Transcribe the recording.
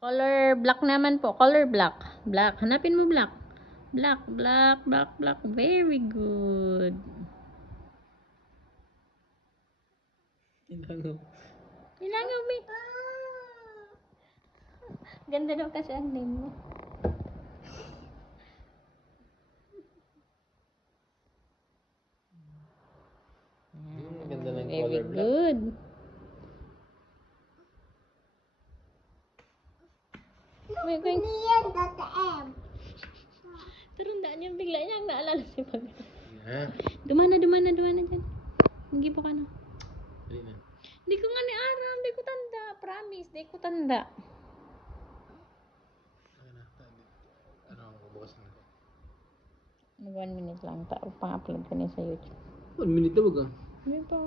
Color black naman po. Color black. Black. Hanapin mo black. Black, black, black, black. Very good. Ilangaw, me. Ganda daw kasi ang name mo. Ganda ng Very color black. good. May going... Tarundaan niya, bigla niya ang naalala si Pag. Dumana dyan. Hindi po ka na. Hindi ko nga ni Aram, hindi ko tanda. Promise, hindi ko tanda. Bukas na. 1 minute lang. Pang-upload ko niya sa YouTube. 1 minute na ba? Hindi pa.